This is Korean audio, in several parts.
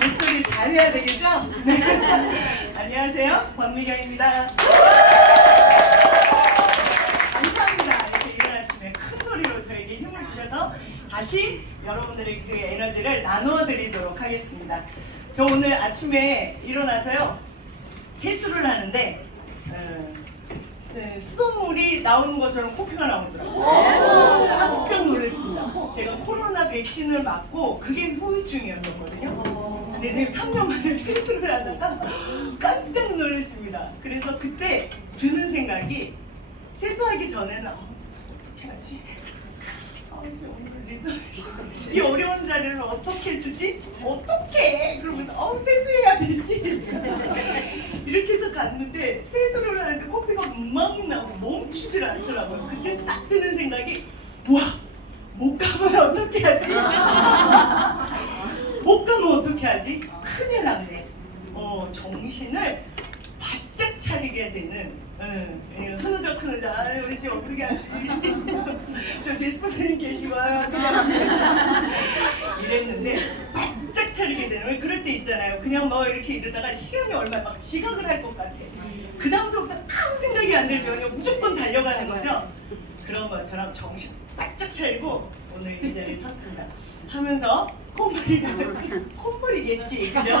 목소리 잘해야 되겠죠? 네. 안녕하세요, 권미경입니다. 감사합니다. 이렇게 이른 아침에 큰 소리로 저에게 힘을 주셔서 다시 여러분들의 그 에너지를 나누어 드리도록 하겠습니다. 저 오늘 아침에 일어나서요, 세수를 하는데 수돗물이 나오는 것처럼 코피가 나오더라고요. 깜짝 놀랐습니다. 제가 코로나 백신을 맞고 그게 후유증이었었거든요. 근데 지금 3년 만에 세수를 하다가 깜짝 놀랐습니다. 그래서 그때 드는 생각이, 세수하기 전에는 어떻게 하지? 이 어려운 자리를 어떻게 쓰지? 어떻게? 그러면서 세수해야 되지? 이렇게 해서 갔는데 세수를 하는데 코피가 막 나고 멈추질 않더라고요. 그때 딱 드는 생각이, 와! 못 가면 어떻게 하지? 못 가면 어떻게 하지? 큰일 났네. 정신을 바짝 차리게 되는, 흐느적 우리 집 어떻게 하지? 저 데스크선생님 계시고 어떻게 하지? 이랬는데 바짝 차리게 되는, 왜 그럴 때 있잖아요. 그냥 뭐 이렇게 이러다가 시간이 얼마 막 지각을 할 것 같아. 그 다음서부터 아무 생각이 안 들죠. 그냥 무조건 달려가는 거죠. 그런 것처럼 정신 바짝 차리고 오늘 이 자리에 섰습니다. 하면서 콧물이겠지, 그죠?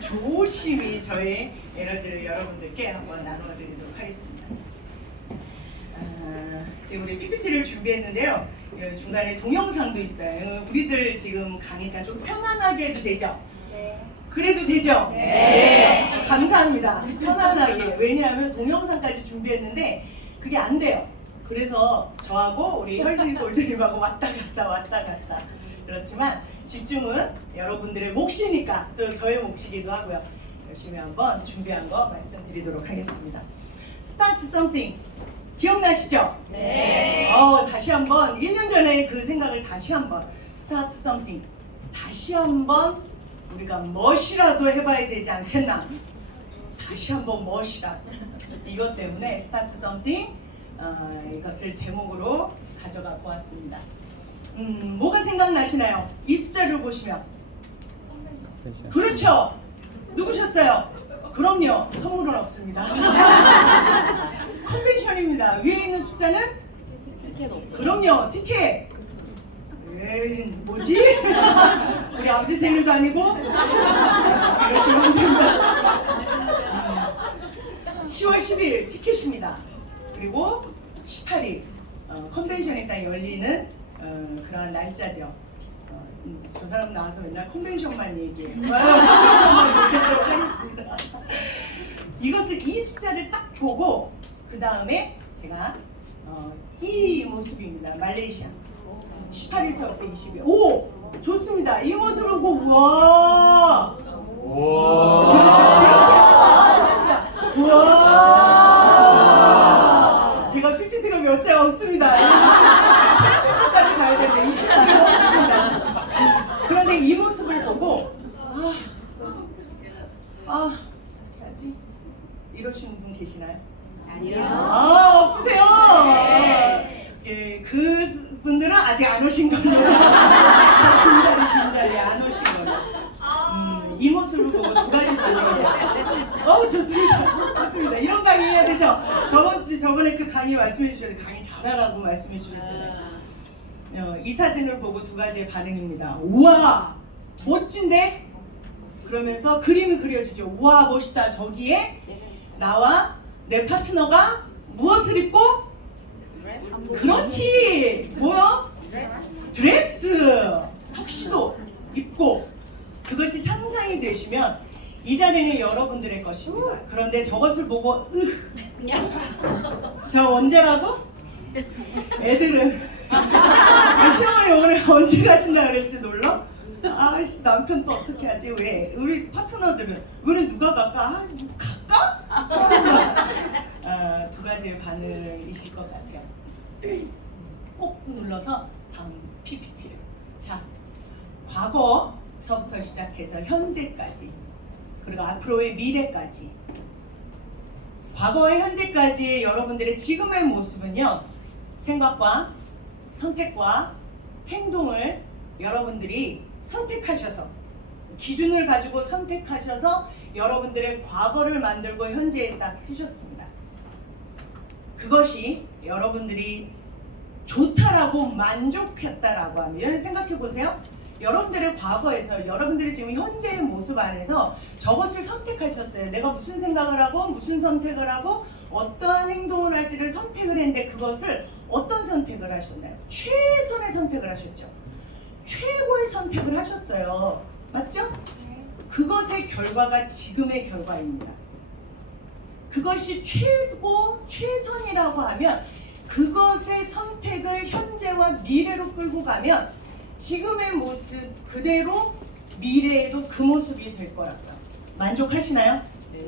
조심히 저의 에너지를 여러분들께 한번 나눠드리도록 하겠습니다. 지금 우리 PPT를 준비했는데요. 중간에 동영상도 있어요. 우리들 지금 강의가 좀 편안하게 해도 되죠? 네. 그래도 되죠? 네. 감사합니다. 편안하게. 왜냐하면 동영상까지 준비했는데 그게 안 돼요. 그래서 저하고 우리 혈들이 골드님하고 왔다 갔다 그렇지만 집중은 여러분들의 몫이니까, 또 저의 몫이기도 하고요. 열심히 한번 준비한 거 말씀드리도록 하겠습니다. Start something 기억나시죠? 네. 다시 한번 1년 전에 그 생각을 다시 한번 Start something 다시 한번 우리가 멋이라도 해봐야 되지 않겠나? 다시 한번 멋이라. 이것 때문에 Start something 이것을 제목으로 가져갖고 왔습니다. 뭐가 생각나시나요? 이 숫자를 보시면. 그렇죠. 누구셨어요? 그럼요. 선물은 없습니다. 컨벤션입니다. 위에 있는 숫자는? 그럼요. 티켓. 뭐지? 우리 아버지 생일도 아니고? 이러시면 안 됩니다. 10월 10일 티켓입니다. 그리고 18일 컨벤션이 딱 열리는 그러한 날짜죠. 저 사람 나와서 맨날 컨벤션만 얘기해요. 컨벤션만 얘기하도록 하겠습니다. 이것을, 이 숫자를 딱 보고 그 다음에 제가 이 모습입니다. 말레이시아 18일서부터 20일. 오! 좋습니다. 이 모습을 보고 우와! 그렇죠. 좋습니다. 우와! 제가 PPT가 몇 장 없습니다. 30분까지 가야 되는데 20분이 없습니다. 그런데 이 모습을 보고 어떻게 하지? 이러시는 분 계시나요? 아니요. 없으세요? 네. 예, 그 분들은 아직 안 오신 걸로. 빈자리 안 오신 걸로. 이 모습을 보고 두 가지 반응이죠. 좋습니다. 좋습니다. 이런 강의 해야 되죠? 저번에 그 강의 말씀해 주셨는데, 강의 잘하라고 말씀해 주셨잖아요. 이 사진을 보고 두 가지의 반응입니다. 우와! 멋진데? 그러면서 그림을 그려주죠. 우와, 멋있다. 저기에 나와 내 파트너가 무엇을 입고? 그렇지! 뭐요? 드레스! 턱시도 입고. 그것이 상상이 되시면 이 자리는 여러분들의 것입니다. 그런데 저것을 보고 저 언제라고? 애들은 시어머니 오늘 언제 가신다 그랬지, 놀러? 남편 또 어떻게 하지? 왜? 우리 파트너들은 우리 누가 갈까? 누가 갈까? 두 가지의 반응이실 것 같아요. 꼭 눌러서 다음 PPT를. 자, 과거서부터 시작해서 현재까지, 그리고 앞으로의 미래까지, 과거와 현재까지 여러분들의 지금의 모습은요, 생각과 선택과 행동을 여러분들이 선택하셔서 기준을 가지고 선택하셔서 여러분들의 과거를 만들고 현재에 딱 쓰셨습니다. 그것이 여러분들이 좋다라고 만족했다라고 하면 생각해 보세요. 여러분들의 과거에서 여러분들이 지금 현재의 모습 안에서 저것을 선택하셨어요. 내가 무슨 생각을 하고 무슨 선택을 하고 어떠한 행동을 할지를 선택을 했는데 그것을 어떤 선택을 하셨나요? 최선의 선택을 하셨죠. 최고의 선택을 하셨어요. 맞죠? 그것의 결과가 지금의 결과입니다. 그것이 최고, 최선이라고 하면 그것의 선택을 현재와 미래로 끌고 가면 지금의 모습 그대로 미래에도 그 모습이 될 거라고요. 만족하시나요? 네.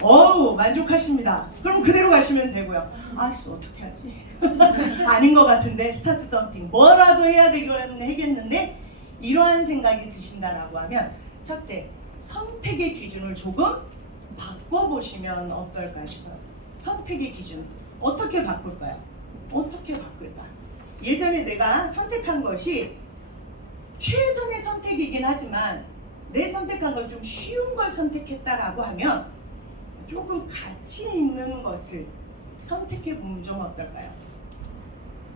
어우, 만족하십니다. 그럼 그대로 가시면 되고요. 아씨, 어떻게 하지? 아닌 것 같은데 스타트 썸띵 뭐라도 해야 되겠는데 이러한 생각이 드신다라고 하면 첫째, 선택의 기준을 조금 바꿔보시면 어떨까 싶어요. 선택의 기준 어떻게 바꿀까요? 어떻게 바꿀까? 예전에 내가 선택한 것이 최선의 선택이긴 하지만 내 선택한 걸 좀 쉬운 걸 선택했다라고 하면 조금 가치 있는 것을 선택해 보면 좀 어떨까요?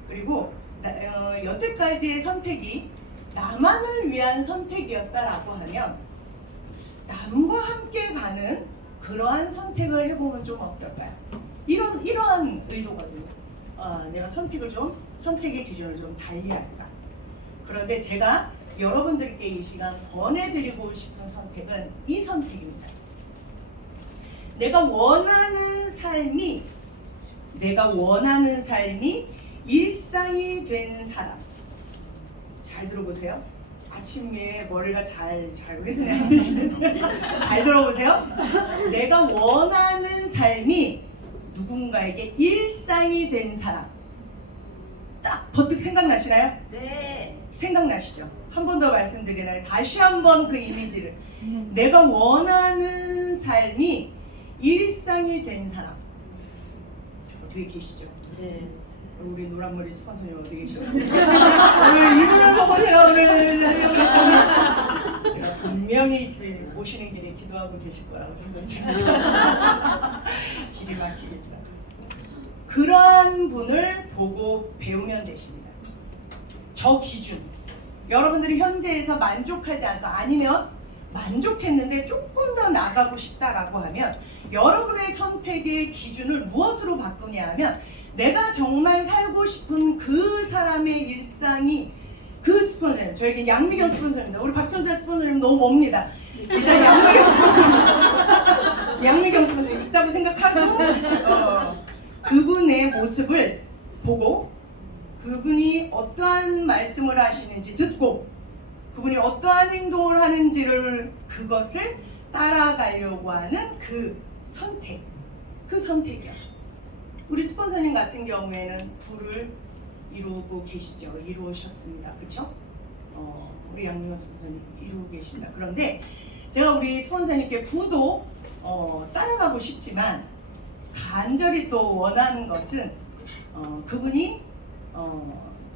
그리고 여태까지의 선택이 나만을 위한 선택이었다라고 하면 남과 함께 가는 그러한 선택을 해보면 좀 어떨까요? 이러한 의도거든요. 내가 선택의 기준을 좀 달리할까. 그런데 제가 여러분들께 이 시간 권해드리고 싶은 선택은 이 선택입니다. 내가 원하는 삶이 일상이 된 사람. 잘 들어보세요. 아침에 머리가 잘 회전이 안 되시는데 잘 들어보세요. 내가 원하는 삶이 누군가에게 일상이 된 사람. 딱 버뜩 생각나시나요? 네. 생각나시죠? 한 번 더 말씀드리나요? 다시 한번 그 이미지를. 내가 원하는 삶이 일상이 된 사람. 저 뒤에 계시죠? 네. 우리 노란머리 스폰서님 어디 계시죠? 오늘 이분을 보고요. 오늘 제가 분명히 오시는 길에 기도하고 계실 거라고 생각합니다. 길이 막히겠죠. 그러한 분을 보고 배우면 되십니다. 저 기준. 여러분들이 현재에서 만족하지 않고 아니면 만족했는데 조금 더 나가고 싶다라고 하면 여러분의 선택의 기준을 무엇으로 바꾸냐 하면 내가 정말 살고 싶은 그 사람의 일상이 그 스폰서님, 저에게 양미경 스폰서입니다. 우리 박천자 스폰서님 너무 멉니다. 일단 양미경 스폰서님 있다고 생각하고 그분의 모습을 보고 그분이 어떠한 말씀을 하시는지 듣고 그분이 어떠한 행동을 하는지를 그것을 따라가려고 하는 그 선택이요. 우리 스폰서님 같은 경우에는 부를 이루고 계시죠. 이루셨습니다. 그렇죠? 우리 양미경 스폰서님 이루고 계십니다. 그런데 제가 우리 스폰서님께 부도 따라가고 싶지만 간절히 또 원하는 것은 그분이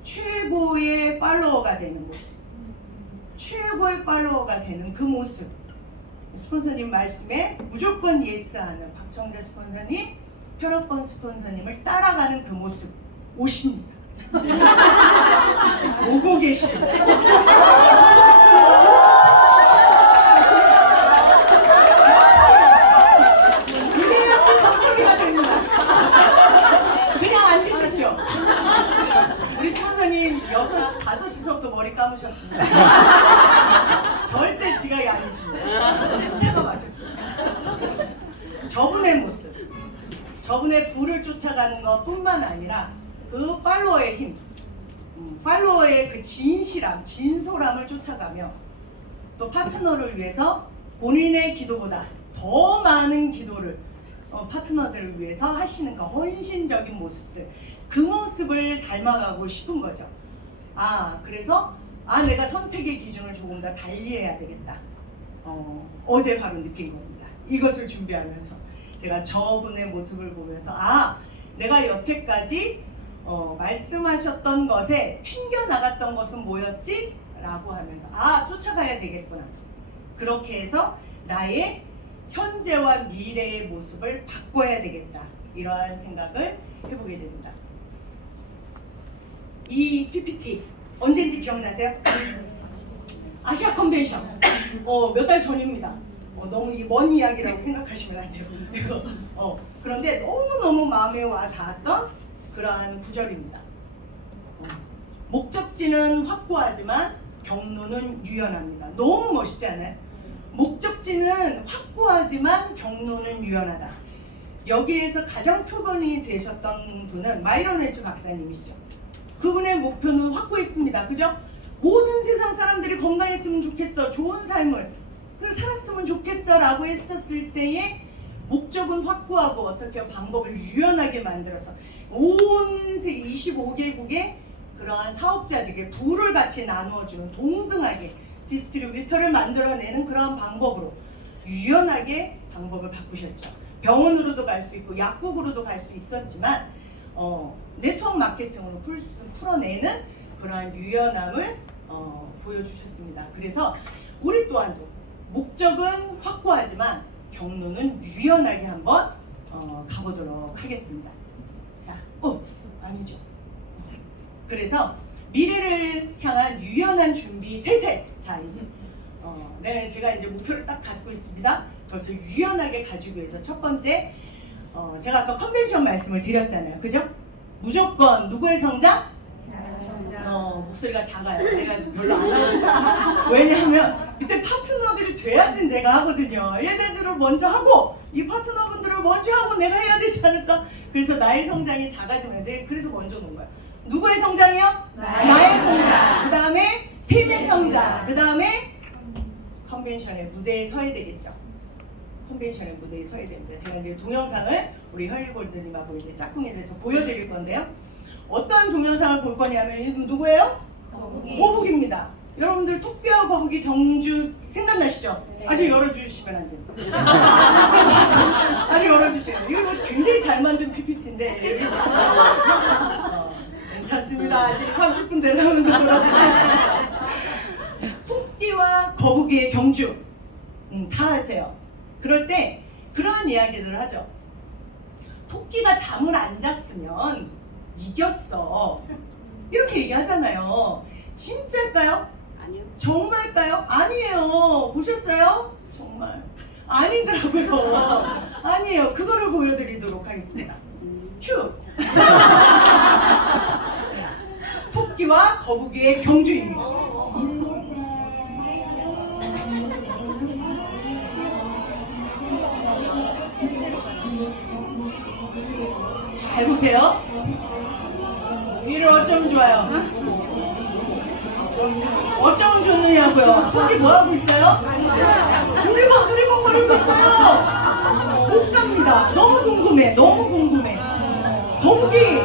최고의 팔로워가 되는 모습, 최고의 팔로워가 되는 그 모습. 스폰서님 말씀에 무조건 예스하는 박청재 스폰서님, 편업권 스폰서님을 따라가는 그 모습 오십니다. 오고 계십니다. 이래야 선택이가 됩니다. 그냥 앉으십시오. 우리 스폰서님 6시, 5시서부터 머리 감으셨습니다. 절대 지각이 아니십니다. 차가 막혔어요. 저분의 모습, 저분의 부를 쫓아가는 것뿐만 아니라 그 팔로워의 힘, 팔로워의 그 진실함, 진솔함을 쫓아가며 또 파트너를 위해서 본인의 기도보다 더 많은 기도를 파트너들을 위해서 하시는 그 헌신적인 모습들, 그 모습을 닮아가고 싶은 거죠. 그래서 내가 선택의 기준을 조금 더 달리해야 되겠다. 어제 바로 느낀 겁니다. 이것을 준비하면서 제가 저분의 모습을 보면서 내가 여태까지 말씀하셨던 것에 튕겨나갔던 것은 뭐였지? 라고 하면서 쫓아가야 되겠구나. 그렇게 해서 나의 현재와 미래의 모습을 바꿔야 되겠다. 이러한 생각을 해보게 됩니다. 이 PPT 언제인지 기억나세요? 아시아 컨벤션 몇 달 전입니다. 너무 먼 이야기라고 생각하시면 안 돼요. 그런데 너무너무 마음에 와 닿았던 그러한 구절입니다. 목적지는 확고하지만 경로는 유연합니다. 너무 멋있지 않아요? 목적지는 확고하지만 경로는 유연하다. 여기에서 가장 표본이 되셨던 분은 마이런 웨츠 박사님이시죠. 그분의 목표는 확고했습니다. 그죠? 모든 세상 사람들이 건강했으면 좋겠어. 좋은 삶을 살았으면 좋겠어 라고 했었을 때에 목적은 확고하고 어떻게 방법을 유연하게 만들어서 온 세계 25개국의 그러한 사업자들에게 부를 같이 나누어주는 동등하게 디스트리뷰터를 만들어내는 그러한 방법으로 유연하게 방법을 바꾸셨죠. 병원으로도 갈 수 있고 약국으로도 갈 수 있었지만 네트워크 마케팅으로 풀어내는 그러한 유연함을 보여주셨습니다. 그래서 우리 또한도 목적은 확고하지만 경로는 유연하게 한번 가보도록 하겠습니다. 자, 아니죠. 그래서 미래를 향한 유연한 준비 태세. 자, 이제 네, 제가 이제 목표를 딱 가지고 있습니다. 그래서 유연하게 가지고 해서 첫 번째, 제가 아까 컨벤션 말씀을 드렸잖아요. 그죠? 무조건 누구의 성장? 목소리가 작아요. 내가 별로 안 하고 싶어요. 왜냐하면 밑에 파트너들이 돼야지 내가 하거든요. 얘네들을 먼저 하고 이 파트너분들을 먼저 하고 내가 해야 되지 않을까? 그래서 나의 성장이 작아지면 돼. 그래서 먼저 놓은 거예요. 누구의 성장이요? 나의 성장. 그 다음에 팀의 성장. 그 다음에 컨벤션의 무대에 서야 되겠죠. 컨벤션의 무대에 서야 됩니다. 제가 이제 동영상을 우리 헐리골드님하고 이제 짝꿍에 대해서 보여드릴 건데요. 어떤 동영상을 볼 거냐면 이분 누구예요? 거북이입니다. 여러분들 토끼와 거북이 경주 생각나시죠? 네. 아직 열어주시면 안 됩니다. 아직 열어주세요. 이거 굉장히 잘 만든 PPT인데 괜찮습니다. 아직 30분 되려는 거라. 토끼와 거북이의 경주 다 하세요. 그럴 때 그러한 이야기를 하죠. 토끼가 잠을 안 잤으면 이겼어. 이렇게 얘기하잖아요. 진짜일까요? 아니요. 정말까요? 아니에요. 보셨어요? 정말 아니더라고요. 아니에요. 그거를 보여드리도록 하겠습니다. 큐. 토끼와 거북이의 경주입니다. 잘 보세요. 이를 어쩌면 좋아요. 어쩌면 좋느냐고요. 토끼 뭐하고 있어요? 두리번거리고 있어요. 못 갑니다. 너무 궁금해. 너무 궁금해. 거북이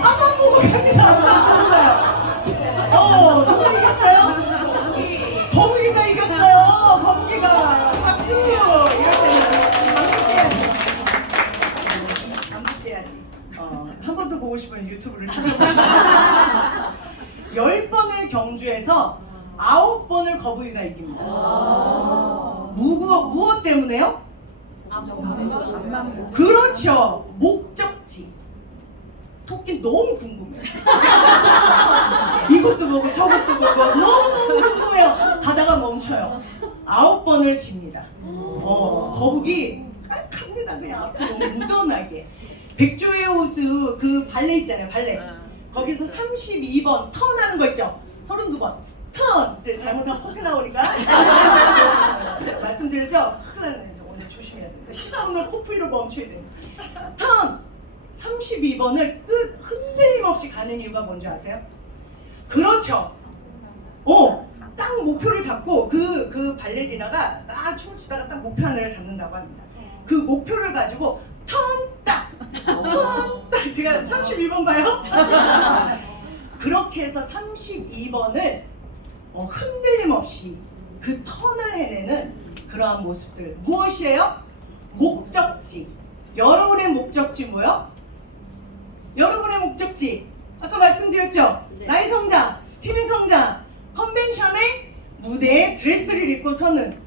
앞만 보고 갑니다. 누가 이겼어요? 거북이가 이겼어요. 거북이가. 박수. 한 번 더 보고 싶으면 유튜브를 찾아보시면 10번을 경주해서 9번을 거북이가 이깁니다. 무엇 때문에요? 그렇죠. 목적지. 토끼 너무 궁금해요. 이것도 보고 저것도 보고 너무너무 궁금해요. 가다가 멈춰요. 9번을 집니다. 거북이 갑니다. 그냥 앞으로 너무 무던하게. 백조의 호수 그 발레 있잖아요. 발레. 거기서 32번 턴 하는 거 있죠. 32번 턴. 이제 잘못하면 커피 나오니까 말씀드렸죠. 큰일 나네. 오늘 조심해야 돼. 신호음을 코프이로 멈춰야 돼. 턴 32번을 끝 흔들림 없이 가는 이유가 뭔지 아세요? 그렇죠. 딱 목표를 잡고 그 발레리나가 딱 춤을 추다가 딱 목표 하나를 잡는다고 합니다. 그 목표를 가지고 턴 딱! 턴 딱! 제가 32번 봐요? 그렇게 해서 32번을 흔들림 없이 그 턴을 해내는 그러한 모습들. 무엇이에요? 목적지. 여러분의 목적지 뭐요? 여러분의 목적지. 아까 말씀드렸죠? 네. 나의 성장, 팀의 성장, 컨벤션의 무대에 드레스를 입고 서는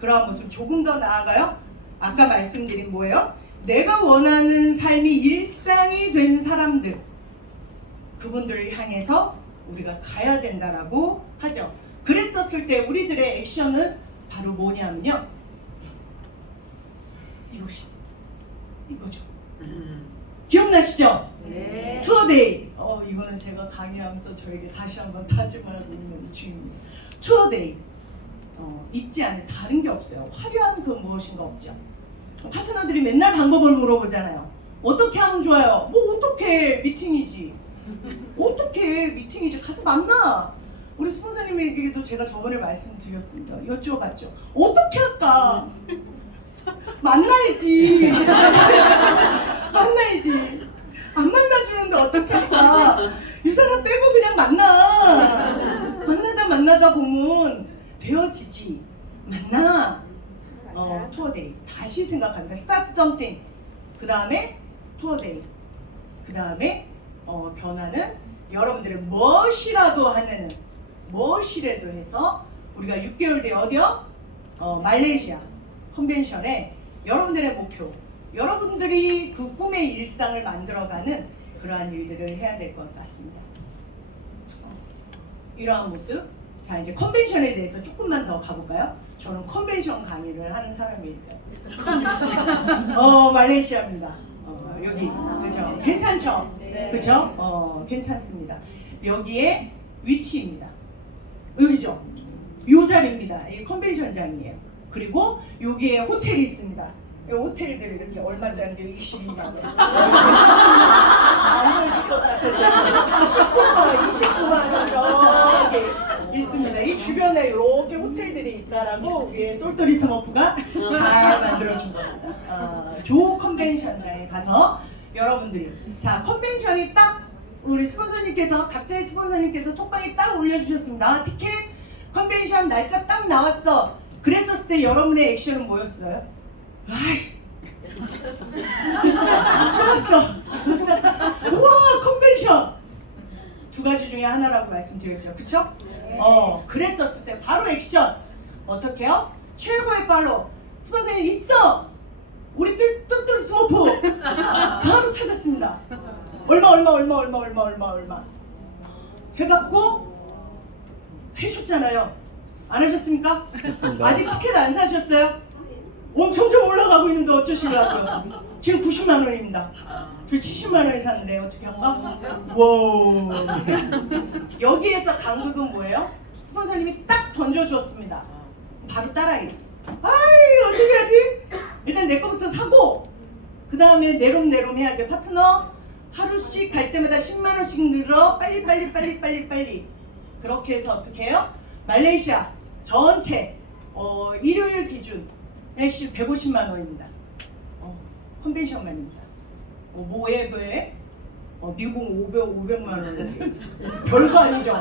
그러한 모습 조금 더 나아가요. 아까 말씀드린 뭐예요? 내가 원하는 삶이 일상이 된 사람들, 그분들을 향해서 우리가 가야 된다라고 하죠. 그랬었을 때 우리들의 액션은 바로 뭐냐면요, 이거죠. 기억나시죠? 네. 투어데이. 이거는 제가 강의하면서 저에게 다시 한번 다짐하고 있는 중입니다. 투어데이. 있지 않은 다른 게 없어요. 화려한 그 무엇인가 없죠. 파트너들이 맨날 방법을 물어보잖아요. 어떻게 하면 좋아요? 뭐 어떻게 미팅이지? 어떻게 미팅이지? 가서 만나. 우리 스폰서님에게도 제가 저번에 말씀드렸습니다. 여쭤봤죠. 어떻게 할까? 만나야지. 만나야지. 안 만나주는데 어떻게 할까? 이 사람 빼고 그냥 만나다 보면 되어지지. 만나. 투어데이. 다시 생각합니다. Start something. 그 다음에 투어데이. 그 다음에 변화는 여러분들의 무엇이라도 하는, 무엇이라도 해서 우리가 6개월 뒤에 어디요? 말레이시아 컨벤션에 여러분들의 목표, 여러분들이 그 꿈의 일상을 만들어가는 그러한 일들을 해야 될 것 같습니다. 이러한 모습. 자, 이제 컨벤션에 대해서 조금만 더 가볼까요? 저는 컨벤션 강의를 하는 사람이니까. 말레이시아입니다. 여기, 그죠? 괜찮죠? 네. 그죠? 괜찮습니다. 여기에 위치입니다. 여기죠? 요 자리입니다. 이 컨벤션장이에요. 그리고 여기에 호텔이 있습니다. 이 호텔들이 이렇게 얼마짜리 22만 원. 안 보실 것 같아요. 29만 원 저기 있습니다. 이 주변에 이렇게 호텔들이 있다라고 위에 똘똘이 스머프가 잘 만들어준 겁니다. 조 컨벤션장에 가서 여러분들이, 자, 컨벤션이 딱 우리 스폰서님께서, 각자의 스폰서님께서 톡방에 딱 올려주셨습니다. 티켓 컨벤션 날짜 딱 나왔어. 그랬었을 때 여러분의 액션은 뭐였어요? 아이, 끝났어. 우와, 컨벤션. 두 가지 중에 하나라고 말씀드렸죠. 그쵸? 네. 그랬었을 때 바로 액션. 어떻게 해요? 최고의 팔로우. 스폰서님 있어. 우리 똘똘 스머프. 바로 찾았습니다. 얼마. 해갖고 하셨잖아요. 안 하셨습니까? 했습니다. 아직 티켓 안 사셨어요? 엄청 좀 올라가고 있는데 어쩌시려고요? 지금 90만 원입니다. 저 70만 원에 샀는데 어떻게 할까? 와. 여기에서 강극은 뭐예요? 스폰서님이 딱 던져주었습니다. 바로 따라야지. 아이, 어떻게 하지? 일단 내 거부터 사고, 그 다음에 내롬 해야지. 파트너 하루씩 갈 때마다 10만 원씩 늘어. 빨리. 그렇게 해서 어떻게 해요? 말레이시아 전체 일요일 기준 날씨 150만 원입니다. 컨벤션만입니다. 모에브에 미국 500만 원. 별거 아니죠?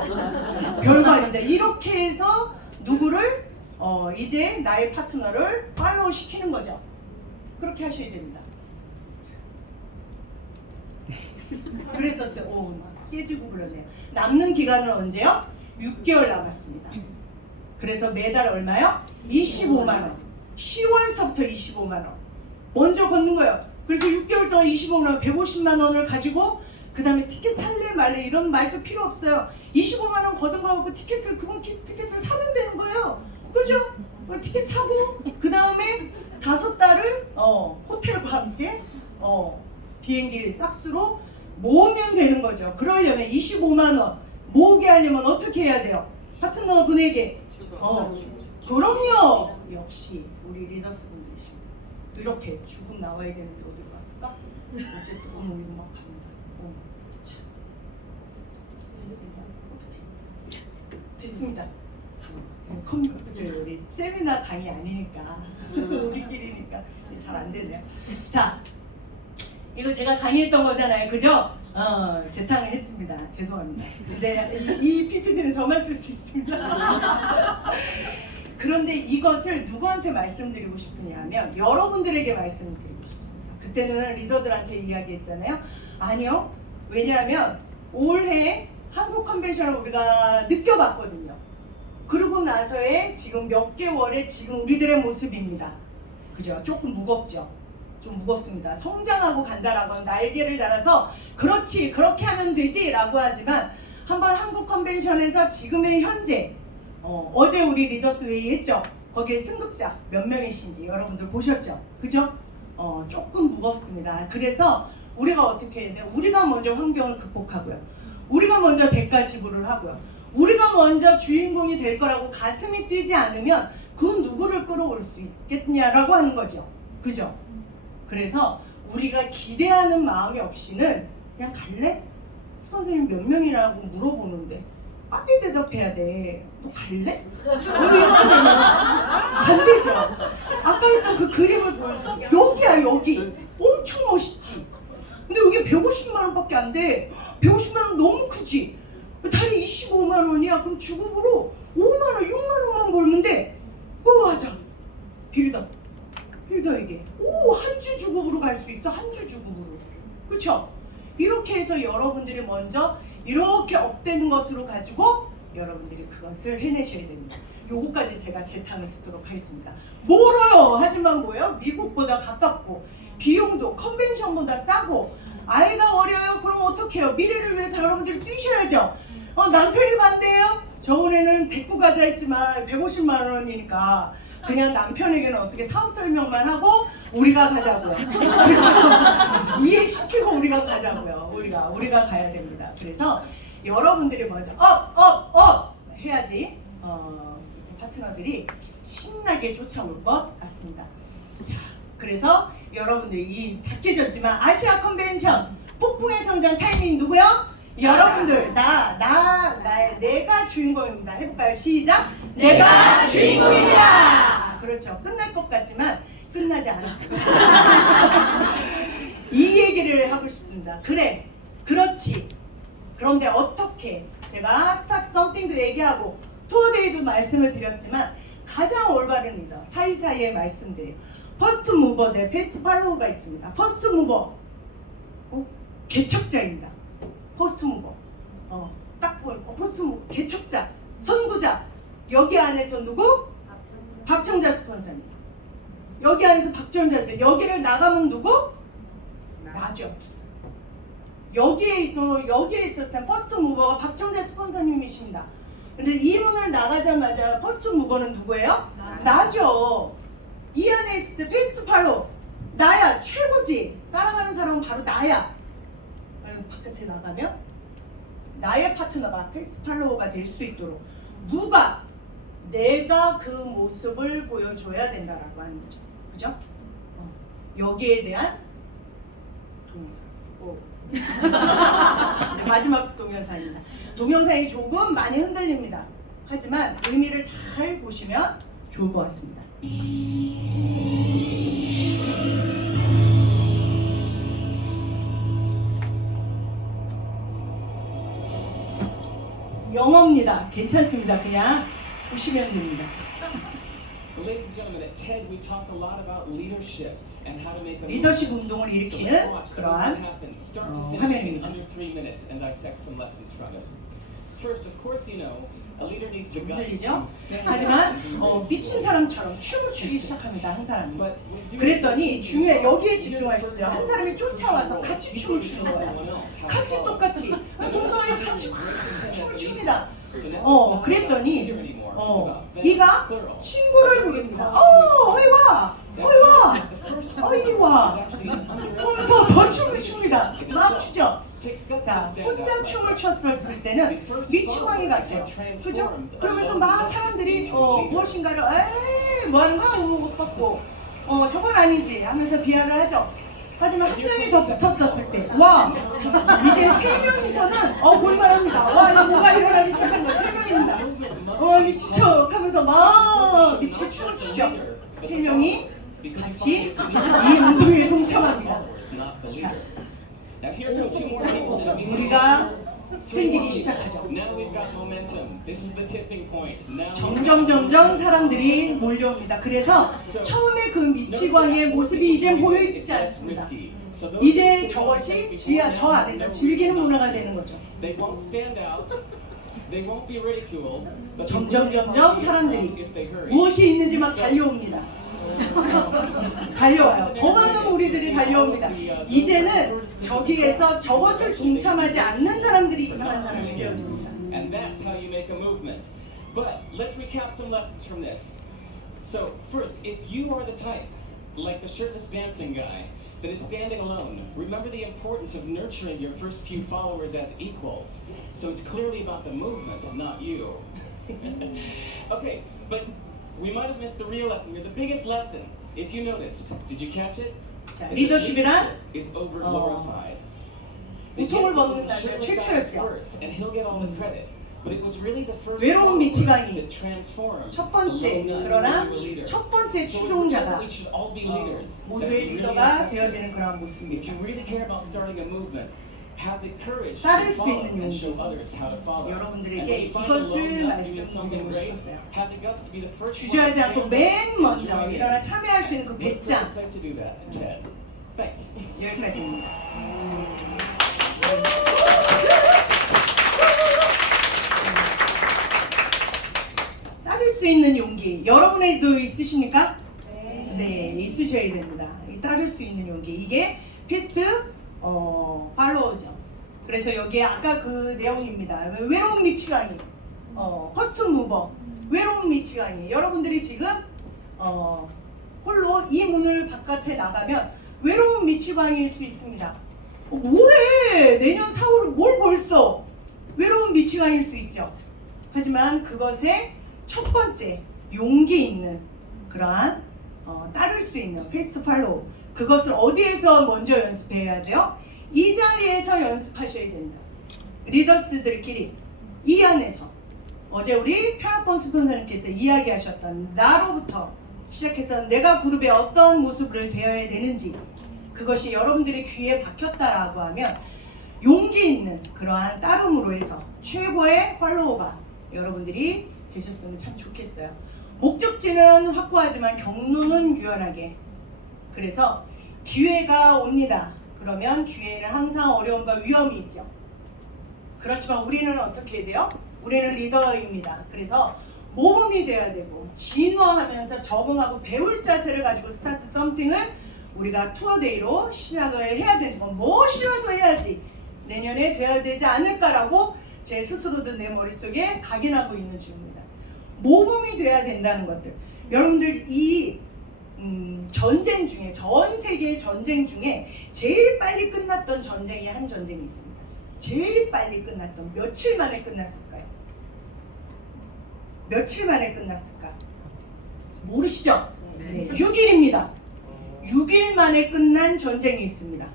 별거 아닙니다. 이렇게 해서 누구를 이제 나의 파트너를 팔로우 시키는 거죠. 그렇게 하셔야 됩니다. 그래서 깨지고 그러네요. 남는 기간은 언제요? 6개월 남았습니다. 그래서 매달 얼마요? 25만 원. 10월서부터 25만 원. 먼저 걷는 거예요. 그래서 6개월 동안 25만 원, 150만 원을 가지고 그 다음에 티켓 살래 말래 이런 말도 필요 없어요. 25만 원 걷은 거 갖고 티켓을 사면 되는 거예요. 그죠? 티켓 사고 그 다음에 5달을 호텔과 함께 비행기 싹수로 모으면 되는 거죠. 그러려면 25만 원 모으게 하려면 어떻게 해야 돼요? 파트너 분에게 그럼요. 역시 우리 리더스분들이십니다. 이렇게 죽음 나와야 되는데 어디로 갔을까? 어쨌든 이거 막 갑니다. 자, 됐습니다. 그죠? 우리 세미나 강의 아니니까 우리끼리니까 잘 안 되네요. 자, 이거 제가 강의했던 거잖아요, 그죠? 재탕을 했습니다. 죄송합니다. 근데 이 PPT는 저만 쓸 수 있습니다. 그런데 이것을 누구한테 말씀드리고 싶으냐면 여러분들에게 말씀드리고 싶습니다. 그때는 리더들한테 이야기했잖아요. 아니요. 왜냐하면 올해 한국 컨벤션을 우리가 느껴봤거든요. 그러고 나서의 지금 몇 개월의 지금 우리들의 모습입니다. 그죠? 조금 무겁죠? 좀 무겁습니다. 성장하고 간다라고 하면 날개를 달아서 그렇지 그렇게 하면 되지 라고 하지만 한번 한국 컨벤션에서 지금의 현재 어제 우리 리더스 회의 했죠? 거기에 승급자 몇 명이신지 여러분들 보셨죠? 그죠? 조금 무겁습니다. 그래서 우리가 어떻게 해야 돼요? 우리가 먼저 환경을 극복하고요. 우리가 먼저 대가 지불을 하고요. 우리가 먼저 주인공이 될 거라고 가슴이 뛰지 않으면 그 누구를 끌어올 수 있겠냐라고 하는 거죠. 그죠? 그래서 우리가 기대하는 마음이 없이는 그냥 갈래? 스폰서님 몇 명이라고 물어보는데 빨리 대답해야 돼. 너 갈래? 우리 이렇게 되면 안 되죠. 아까 했던 그 그림을 보여주세요. 여기야 여기. 엄청 멋있지. 근데 여기 150만 원밖에 안 돼. 150만 원 너무 크지. 달에 25만 원이야. 그럼 주급으로 5만 원, 6만 원만 벌는데 하자. 빌더에게 한 주 주급으로 갈 수 있어. 한 주 주급으로. 그쵸? 이렇게 해서 여러분들이 먼저 이렇게 업되는 것으로 가지고 여러분들이 그것을 해내셔야 됩니다. 요거까지 제가 재탕을 쓰도록 하겠습니다. 멀어요. 하지만 뭐예요? 미국보다 가깝고 비용도 컨벤션보다 싸고 아이가 어려요. 그럼 어떻게 해요? 미래를 위해서 여러분들이 뛰셔야죠. 남편이 반대해요? 저번에는 데리고 가자 했지만 150만 원이니까 그냥 남편에게는 어떻게 사업 설명만 하고 우리가 가자고요. 이해시키고 우리가 가자고요. 우리가 가야 됩니다. 그래서 여러분들이 먼저 업 해야지 파트너들이 신나게 쫓아올 것 같습니다. 자, 그래서 여러분들이 이 다 깨졌지만 아시아 컨벤션 폭풍의 성장 타이밍 누구요? 여러분들 내가 주인공입니다. 해볼까요? 시작! 내가 주인공입니다. 그렇죠. 끝날 것 같지만 끝나지 않았습니다. 이 얘기를 하고 싶습니다. 그래, 그렇지. 그런데 어떻게? 제가 스타트 썸띵도 얘기하고 투어데이도 말씀을 드렸지만 가장 올바른 리더 사이사이에 말씀드려요. 퍼스트 무버 대 패스트 팔로우가 있습니다. 퍼스트 무버 개척자입니다. 퍼스트 무버 딱 보면 퍼스트 무버 개척자 선구자. 여기 안에서 누구? 박청자 스폰서입니다. 여기 안에서 박정자 스폰서. 여기를 나가면 누구? 나죠. 여기에 있었던 퍼스트 무버가 박청자 스폰서님이십니다. 근데 이 문을 나가자마자 퍼스트 무버는 누구예요? 나죠. 이 안에 있을 때 패스트 팔로우 나야. 최고지. 따라가는 사람은 바로 나야. 바깥에 나가면 나의 파트너가 패스트 팔로워가 될 수 있도록 누가? 내가 그 모습을 보여줘야 된다라고 하는 거죠. 그죠? 여기에 대한 동영상. 마지막 동영상입니다. 동영상이 조금 많이 흔들립니다. 하지만 의미를 잘 보시면 좋을 것 같습니다. 영어입니다. 괜찮습니다. 그냥 보시면 됩니다. So ladies and gentlemen, at TED we talk a lot about leadership and how to make a 리더십 운동을 So let's 일으키는 watch what 그러한 happens start to finish in 화면입니다. under 3 minutes and dissect some lessons from it. First, of course, you know, a leader needs the guts 흔들리죠? to stand 하지만 up and be ready to 미친 go. 사람처럼 춤을 추기 시작합니다. 한 사람이. But what's doing 그랬더니 is 중요해. 여기에 he doesn't 집중하십시오. first 한 follow 사람이 the 쫓아와서 role. 같이 He 춤을 teaches 추는 거예요. everyone else how to 같이 follow. 똑같이 And 동성애 he 같이 막 embraces him as 춤을 a 춥니다. leader. So now it's not 그랬더니 about leader anymore. It's about them, 이가 plural. 친구를 부릅니다. 어이 와, 어이 와, 어이 와. 그러면서 더 춤을 춥니다. 막 추죠. 자, 혼자 춤을 췄을 때는 미치광이 같아요. 그죠? 그러면서 막 사람들이 무엇인가를 에이 뭐 하는 거야? 옷 벗고 저건 아니지 하면서 비하를 하죠. 하지만 한 명이 더 붙었었을 때 와! 이제 세 명이서는 볼만합니다. 와 이거 뭐가 일어나기 시작한 거야. 세 명입니다. 미친 척 하면서 막 미치게 춤을 추죠. 세 명이 같이 이 운동에 동참합니다. 자, 우리가 생기기 시작하죠. 점점 사람들이 몰려옵니다. 그래서 처음에 그 미치광이의 모습이 이제 보여지지 않습니다. 이제 저것이 저 안에서 즐기는 문화가 되는 거죠. They won't be ridiculed, but they 점점 will be 점점 proud 사람들이 if they hurry. 무엇이 있는지 막 달려옵니다. 달려와요. 더 많은 우리들이 달려옵니다. 이제는 저기에서 저것을 동참하지 않는 사람들이 이상한 사람이 되어집니다. And that's how you make a movement. But let's recap some lessons from this. So first, if you are the type, like the shirtless dancing guy, that is standing alone, remember the importance of nurturing your first few followers as equals. So it's clearly about the movement, not you. Okay, but we might have missed the real lesson here, the biggest lesson. If you noticed, did you catch it? 자, Is that 리더십이란 leadership is over glorified. 고통을 먹는 남자 최초였죠. first, and he'll get all the credit. But it was really the first 외로운 미치광이 that transformed 첫 번째, the 그러나 lone leader. 첫 번째 So 추종자가 we should all be leaders. That 모두의 we really 리더가 effective. 되어지는 그러한 If 모습입니다. you really care about starting a movement, have the courage 따를 to 수 follow 있는 and 용기. show others how to follow. 여러분들에게 And when you find alone 이것을 not doing something 말씀드리고 great, 싶었어요. have the guts to be the first one to 주저하지 않고 stand 맨 up and 먼저 join in. 일어나 참여할 수 있는 그 What a 배짱 perfect place to do that, Ted. Thanks. 여기까지입니다. 따를 수 있는 용기 여러분에도 있으십니까? 네, 있으셔야 됩니다. 이 따를 수 있는 용기 이게 패스트 팔로우죠. 그래서 여기에 아까 그 내용입니다. 외로운 미치광이 퍼스트 무버 외로운 미치광이 여러분들이 지금 홀로 이 문을 바깥에 나가면 외로운 미치광이일 수 있습니다. 뭐래 내년 4월 뭘 벌써 외로운 미치광이일 수 있죠. 하지만 그것의 첫 번째 용기 있는 그러한 따를 수 있는 패스트 팔로우 그것을 어디에서 먼저 연습해야 돼요? 이 자리에서 연습하셔야 됩니다. 리더스들끼리 이 안에서 어제 우리 평화권 스폰서님께서 이야기하셨던 나로부터 시작해서 내가 그룹의 어떤 모습을 되어야 되는지 그것이 여러분들의 귀에 박혔다라고 하면 용기 있는 그러한 따름으로 해서 최고의 팔로워가 여러분들이 되셨으면 참 좋겠어요. 목적지는 확고하지만 경로는 유연하게. 그래서 기회가 옵니다. 그러면 기회는 항상 어려움과 위험이 있죠. 그렇지만 우리는 어떻게 해야 돼요? 우리는 리더입니다. 그래서 모범이 돼야 되고 진화하면서 적응하고 배울 자세를 가지고 스타트 썸띵을 우리가 투어데이로 시작을 해야 되는 건 무엇이라도 해야지 내년에 돼야 되지 않을까라고 제 스스로도 내 머릿속에 각인하고 있는 중입니다. 모범이 돼야 된다는 것들 여러분들 이 전쟁 중에 전 세계 전쟁 중에 제일 빨리 끝났던 전쟁이 한 전쟁이 있습니다. 제일 빨리 끝났던 며칠 만에 끝났을까요? 며칠 만에 끝났을까? 모르시죠? 네, 6일입니다. 6일 만에 끝난 전쟁이 있습니다.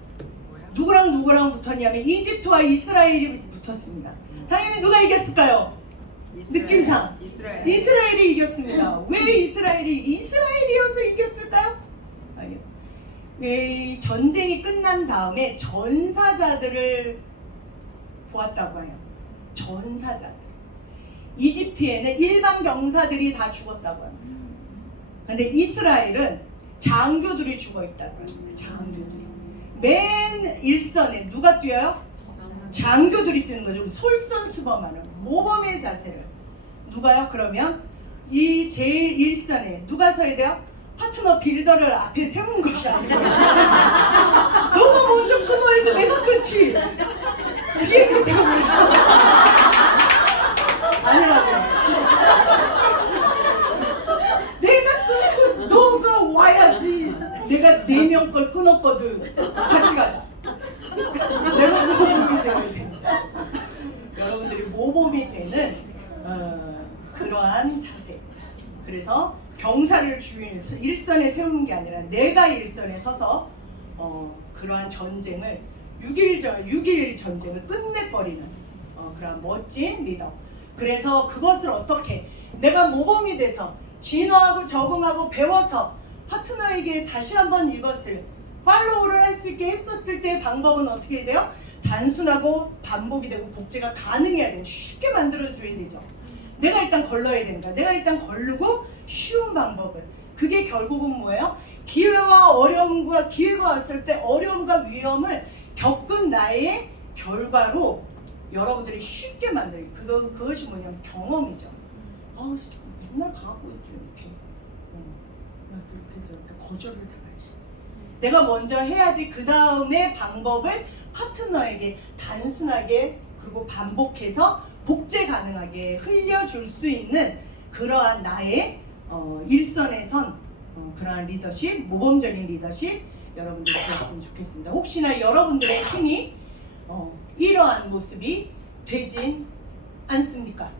누구랑 붙었냐면 이집트와 이스라엘이 붙었습니다. 당연히 누가 이겼을까요? 느낌상 이스라엘이 이겼습니다. 왜 이스라엘이어서 이겼을까요? 아니요. 이 전쟁이 끝난 다음에 전사자들을 보았다고 해요. 전사자들. 이집트에는 일반 병사들이 다 죽었다고 합니다. 근데 이스라엘은 장교들이 죽어 있다고 합니다. 장교들이. 맨 일선에 누가 뛰어요? 장교들이 뛰는 거죠. 솔선수범하는 모범의 자세를. 누가요? 그러면 이 제일 일선에 누가 서야 돼요? 파트너 빌더를 앞에 세우는 것이 아니고 너가 먼저 끊어야지 내가 끊지. 뒤에 끊다고 아니라고요. 내가 끊고 너가 와야지. 내가 4명 걸 끊었거든. 같이 가자. 내가 모범이 되어야 돼. 여러분들이 모범이 되는 그러한 자세. 그래서 병사를 일선에 세우는 게 아니라 내가 일선에 서서 그러한 전쟁을 6일 전쟁을 끝내버리는 그런 멋진 리더. 그래서 그것을 어떻게 내가 모범이 돼서 진화하고 적응하고 배워서 파트너에게 다시 한번 이것을 팔로우를 할 수 있게 했었을 때의 방법은 어떻게 돼요? 단순하고 반복이 되고 복제가 가능해야 돼요. 쉽게 만들어줘야 되죠. 내가 일단 걸러야 된다. 내가 일단 걸르고 쉬운 방법을. 그게 결국은 뭐예요? 기회가 왔을 때 어려움과 위험을 겪은 나의 결과로 여러분들이 쉽게 만들기. 그것이 뭐냐면 경험이죠. 맨날 가고 있죠 이렇게. 나 그렇게 저렇게 거절을 당하지. 내가 먼저 해야지. 그 다음에 방법을 파트너에게 단순하게 그리고 반복해서 복제 가능하게 흘려줄 수 있는 그러한 나의 일선에 선 그러한 리더십, 모범적인 리더십 여러분들이 되었으면 좋겠습니다. 혹시나 여러분들의 팀이 이러한 모습이 되진 않습니까?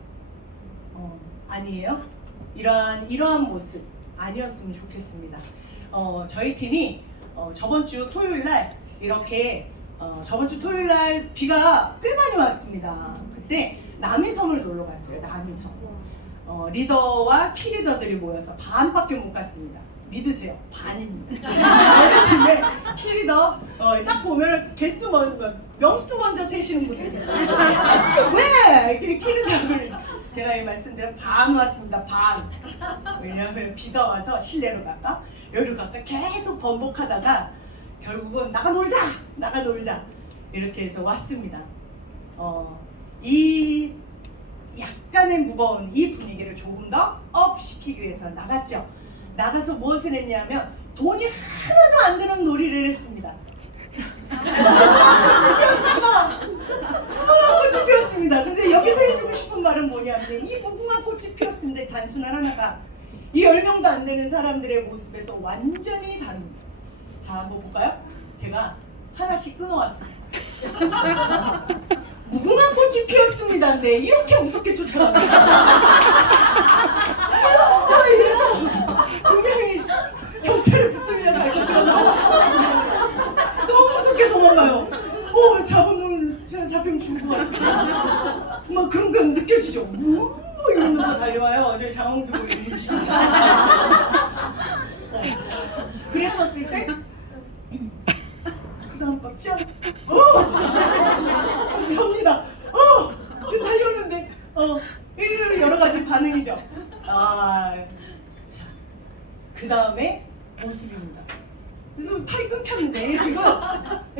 아니에요? 이러한 모습 아니었으면 좋겠습니다. 저희 팀이 저번 주 토요일 날 이렇게 저번 주 토요일 날 비가 꽤 많이 왔습니다. 그때 남이섬을 놀러 갔어요. 남이섬. 리더와 키 리더들이 모여서 반밖에 못 갔습니다. 믿으세요. 반입니다. 근데 키 리더 딱 보면 개수 명수 먼저 세시는 분이 있어요. 왜? 키 리더를 제가 이 말씀드린 반 왔습니다. 반. 왜냐하면 비가 와서 실내로 갈까? 여기로 갈까? 계속 번복하다가 결국은 나가 놀자 이렇게 해서 왔습니다. 이 약간의 무거운 이 분위기를 조금 더 업 시키기 위해서 나갔죠. 나가서 무엇을 했냐면 돈이 하나도 안 드는 놀이를 했습니다. 꽃이 피었습니다. 근데 여기서 해주고 싶은 말은 뭐냐면 이 무궁화 꽃이 피었습니다. 단순한 하나가 이 10명도 안 되는 사람들의 모습에서 완전히 다릅니다. 자, 한번 볼까요? 제가 하나씩 끊어왔습니다. 무궁화 꽃이 피었습니다. 네, 이렇게 무섭게 쫓아갑니다. 이래서 두 명이 경찰에 붙들려 갈 것처럼 너무 무섭게 도망가요. 잡히면 죽을 것 같습니다. 막 그런 거 느껴지죠? 이러면서 달려와요. 저희 장홍규 이러시고. 그랬었을 때 그다음 빡 짠! 갑니다. 달려오는데 여러 가지 반응이죠. 자, 그 다음에 모습입니다. 그래서 팔이 끊겼는데 지금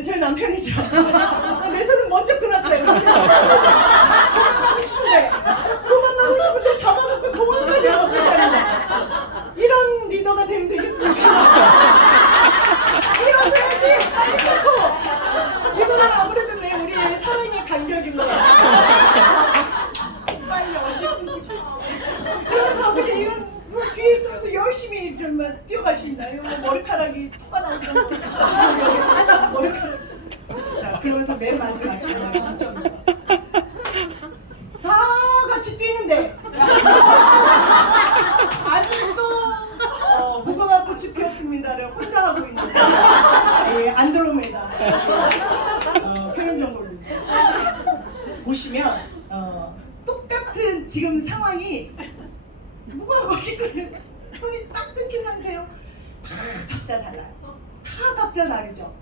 저희 남편이죠. 내 손은 먼저 끊었어요. 도망가고 싶은데 잡아놓고 도망가지 못하는 이런 리더가 되면 되겠습니까? 이러셔야지 빨리 끊고 이거는 아무래도 우리 사랑의 간격인 거야. 빨리 언제 끊고 싶어. 그래서 어떻게 이런 뒤에 있으면서 열심히 좀 뛰어가시나요? 머리카락이 토가 나오더라고요. 머리카락. 자, 그러면서 맨 마지막 정말 점점이죠. 다 같이 뛰는데 아직도 무궁화 꽃이 피었습니다를 혼자 하고 있는 안드로메다 표현 정보입니다. 보시면 똑같은 지금 상황이 무궁화 꽃이 손이 딱 끊긴 상태로 다 각자 달라요. 다 각자 다르죠.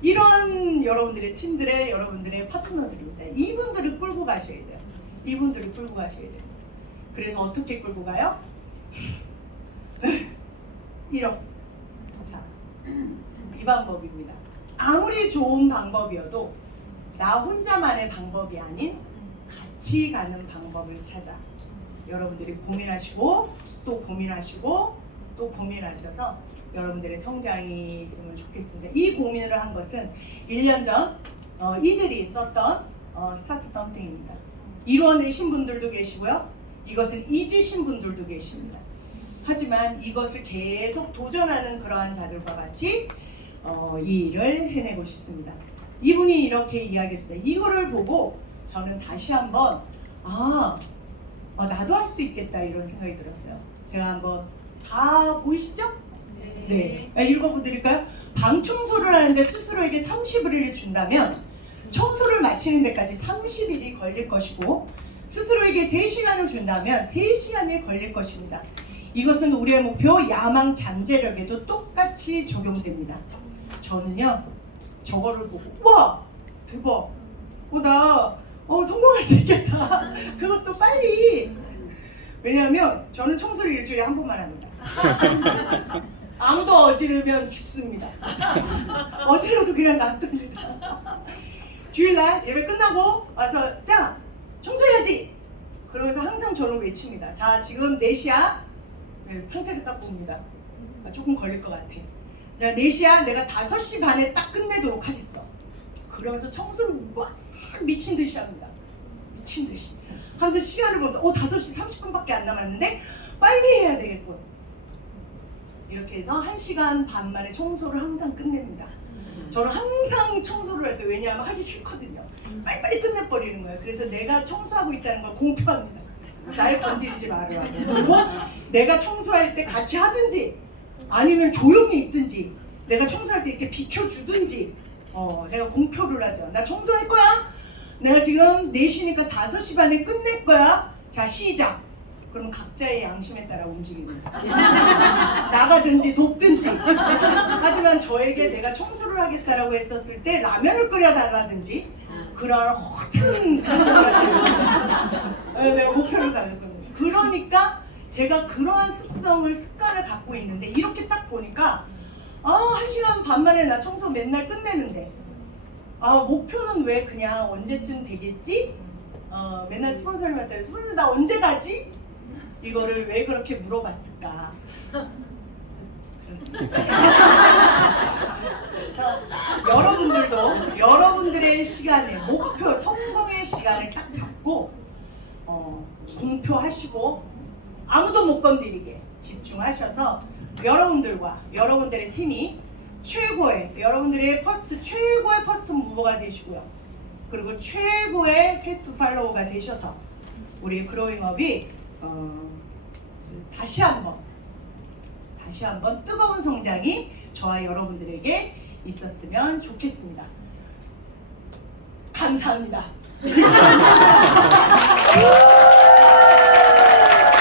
이런 여러분들의 팀들의 여러분들의 파트너들입니다. 이분들을 끌고 가셔야 돼요. 이분들을 끌고 가셔야 돼요. 그래서 어떻게 끌고 가요? 이런. 자, 이 방법입니다. 아무리 좋은 방법이어도 나 혼자만의 방법이 아닌 같이 가는 방법을 찾아 여러분들이 고민하시고 또 고민하시고 또 고민하셔서 여러분들의 성장이 있으면 좋겠습니다. 이 고민을 한 것은 1년 전 이들이 썼던 스타트 덤팅입니다. 이뤄내신 분들도 계시고요. 이것을 잊으신 분들도 계십니다. 하지만 이것을 계속 도전하는 그러한 자들과 같이 이 일을 해내고 싶습니다. 이분이 이렇게 이야기했어요. 이거를 보고 저는 다시 한번 나도 할 수 있겠다 이런 생각이 들었어요. 제가 한번 다 보이시죠? 네. 읽어보드릴까요? 방 청소를 하는데 스스로에게 30일을 준다면 청소를 마치는 데까지 30일이 걸릴 것이고 스스로에게 3시간을 준다면 3시간이 걸릴 것입니다. 이것은 우리의 목표 야망 잠재력에도 똑같이 적용됩니다. 저는요 저거를 보고 우와 대박 나 성공할 수 있겠다. 그것도 빨리. 왜냐하면 저는 청소를 일주일에 한 번만 합니다. 아무도 어지르면 죽습니다. 어지러도 그냥 놔둡니다. 주일날 예배 끝나고 와서 자 청소해야지. 그러면서 항상 저는 외칩니다. 자 지금 4시야. 네, 상태를 딱 봅니다. 조금 걸릴 것 같아. 내가 4시야. 내가 5시 반에 딱 끝내도록 하겠어. 그러면서 청소를 막 미친 듯이 합니다. 미친 듯이. 하면서 시간을 보면 5시 30분밖에 안 남았는데 빨리 해야 되겠군. 이렇게 해서 1시간 반 만에 청소를 항상 끝냅니다. 저는 항상 청소를 할 때 왜냐하면 하기 싫거든요. 빨리빨리 끝내버리는 거예요. 그래서 내가 청소하고 있다는 걸 공표합니다. 날 건드리지 말으라고. 그리고 내가 청소할 때 같이 하든지 아니면 조용히 있든지 내가 청소할 때 이렇게 비켜주든지 내가 공표를 하죠. 나 청소할 거야. 내가 지금 4시니까 5시 반에 끝낼 거야. 자 시작. 그러면 각자의 양심에 따라 움직입니다. 나가든지 돕든지. 하지만 저에게 내가 청소를 하겠다라고 했었을 때 라면을 끓여달라든지 그런 허튼 내가 목표를 가졌거든요. 그러니까 제가 그러한 습관을 갖고 있는데 이렇게 딱 보니까 1시간 반 만에 나 청소 맨날 끝내는데 목표는 왜 그냥 언제쯤 되겠지? 맨날 스폰서님한테 스폰서 나 언제 가지? 이거를 왜 그렇게 물어봤을까? 그렇습니다. 그래서 여러분들도 여러분들의 시간에 목표, 성공의 시간을 딱 잡고 공표하시고 아무도 못 건드리게 집중하셔서 여러분들과 여러분들의 팀이 최고의 여러분들의 최고의 퍼스트 무버가 되시고요. 그리고 최고의 패스트 팔로워가 되셔서 우리 그로잉업이 다시 한번 뜨거운 성장이 저와 여러분들에게 있었으면 좋겠습니다. 감사합니다.